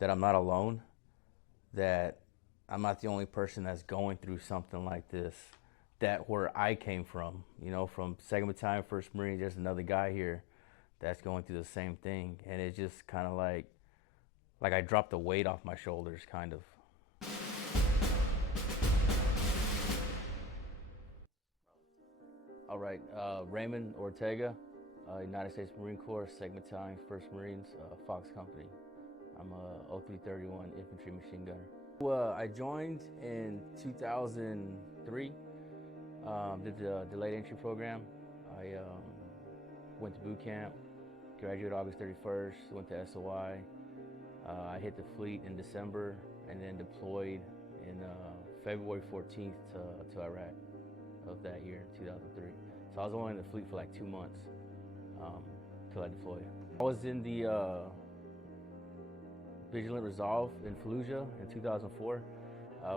that I'm not alone, that I'm not the only person that's going through something like this, that where I came from, from 2nd Battalion, 1st Marines, there's another guy here that's going through the same thing. And it's just kind of like I dropped the weight off my shoulders, kind of. All right, Raymond Ortega, United States Marine Corps, 2nd Battalion, 1st Marines, Fox Company. I'm a 0331 infantry machine gunner. I joined in 2003, did the delayed entry program. I went to boot camp, graduated August 31st, went to SOI. I hit the fleet in December and then deployed in February 14th to Iraq of that year, 2003. So I was only in the fleet for like 2 months till I deployed. I was in the Vigilant Resolve in Fallujah in 2004.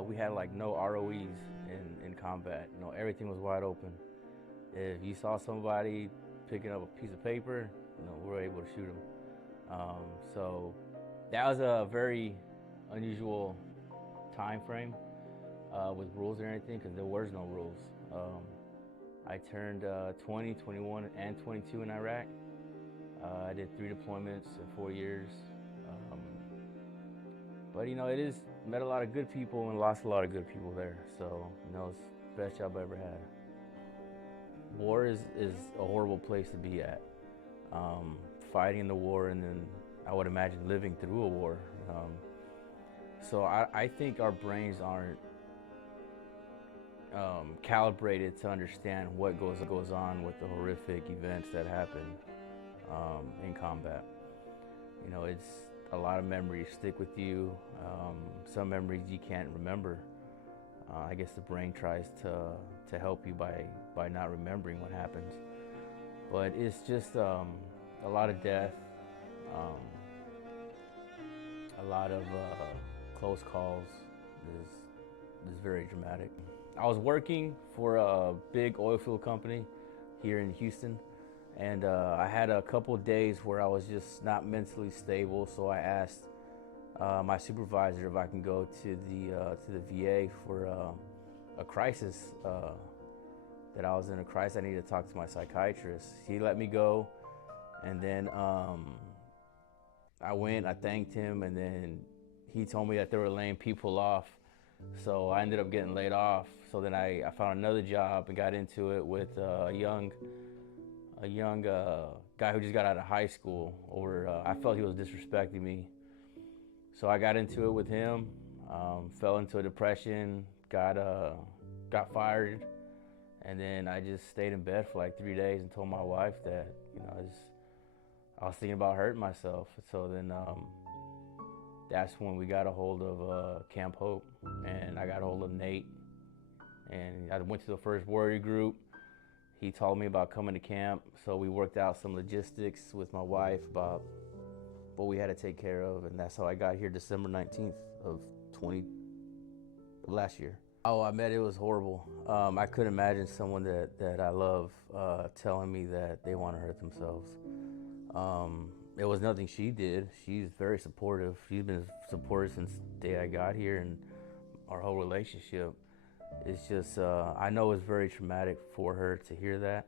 We had like no ROEs in combat. Everything was wide open. If you saw somebody picking up a piece of paper, we were able to shoot them. So that was a very unusual time frame with rules and everything, because there was no rules. I turned 20, 21, and 22 in Iraq. I did 3 deployments in 4 years. But it is met a lot of good people and lost a lot of good people there. So it's the best job I ever had. War is a horrible place to be at. Fighting the war, and then I would imagine living through a war. So I think our brains aren't calibrated to understand what goes on with the horrific events that happen in combat. It's a lot of memories stick with you. Some memories you can't remember. I guess the brain tries to help you by not remembering what happens. But it's just a lot of death, a lot of close calls. Is very dramatic. I was working for a big oil field company here in Houston, and I had a couple of days where I was just not mentally stable. So I asked my supervisor if I can go to the VA for a crisis. That I was in a crisis. I needed to talk to my psychiatrist. He let me go, and then I went. I thanked him, and then he told me that they were laying people off. So I ended up getting laid off. So then I found another job and got into it with a young guy who just got out of high school. I felt he was disrespecting me. So I got into it with him, fell into a depression, got fired, and then I just stayed in bed for like 3 days and told my wife that I was thinking about hurting myself. So then that's when we got a hold of Camp Hope, and I got a hold of Nate, and I went to the first warrior group. He told me about coming to camp, so we worked out some logistics with my wife about what we had to take care of, and that's how I got here December 19th of last year. Oh, I met, it was horrible. I couldn't imagine someone that I love telling me that they want to hurt themselves. It was nothing she did. She's very supportive. She's been supportive since the day I got here, and our whole relationship. It's just, I know it's very traumatic for her to hear that.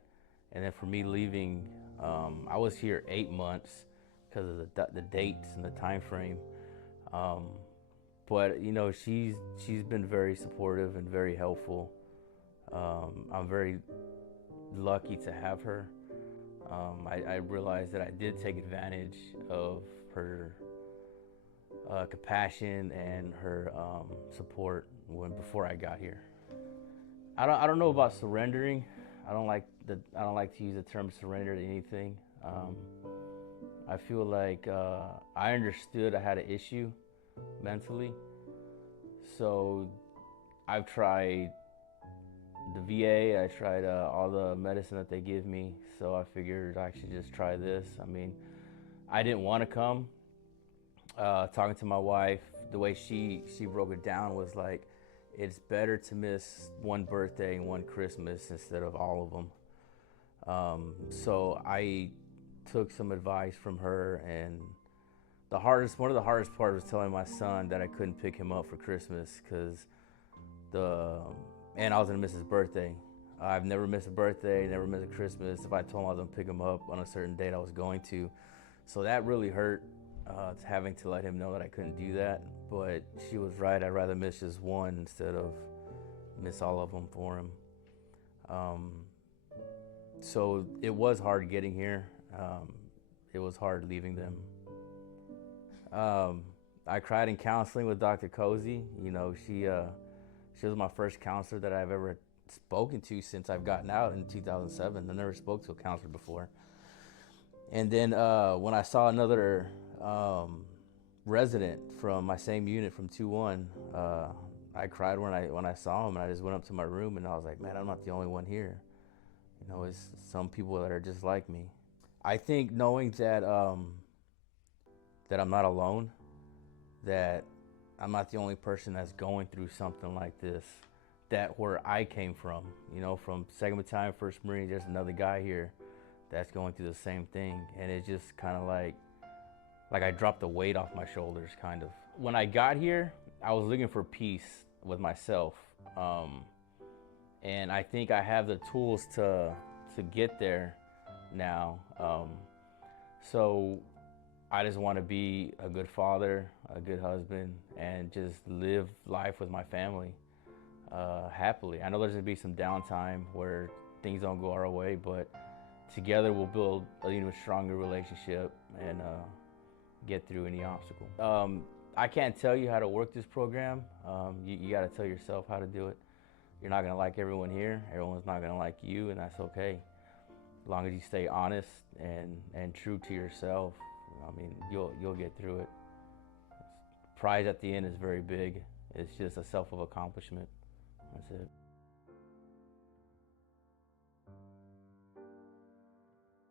And then for me leaving, I was here 8 months because of the dates and the time frame. But she's been very supportive and very helpful. I'm very lucky to have her. I realized that I did take advantage of her compassion and her support before I got here. I don't know about surrendering. I don't like to use the term surrender to anything. I feel like I understood I had an issue mentally, so I've tried the VA, I tried all the medicine that they give me, so I figured I should just try this. I mean, I didn't want to come. Talking to my wife, the way she broke it down was like, it's better to miss one birthday and one Christmas instead of all of them. So I took some advice from her, and One of the hardest parts was telling my son that I couldn't pick him up for Christmas and I was gonna miss his birthday. I've never missed a birthday, never missed a Christmas. If I told him I was gonna pick him up on a certain date, I was going to. So that really hurt, having to let him know that I couldn't do that. But she was right. I'd rather miss just one instead of miss all of them for him. So it was hard getting here. It was hard leaving them. I cried in counseling with Dr. Cozy. You know, she was my first counselor that I've ever spoken to since I've gotten out in 2007. I never spoke to a counselor before. And then when I saw another resident from my same unit from 2-1, I cried when I saw him, and I just went up to my room and I was like, man, I'm not the only one here. You know, it's some people that are just like me. I think knowing that that I'm not alone, that I'm not the only person that's going through something like this, that where I came from, you know, from 2nd Battalion, 1st Marines, there's another guy here that's going through the same thing. And it's just kind of like I dropped the weight off my shoulders, kind of. When I got here, I was looking for peace with myself. And I think I have the tools to get there now. So I just want to be a good father, a good husband, and just live life with my family happily. I know there's gonna be some downtime where things don't go our way, but together we'll build an even stronger relationship and get through any obstacle. I can't tell you how to work this program. You got to tell yourself how to do it. You're not gonna like everyone here. Everyone's not gonna like you, and that's okay. As long as you stay honest and true to yourself, I mean, you'll get through it. Prize at the end is very big. It's just a self of accomplishment. That's it.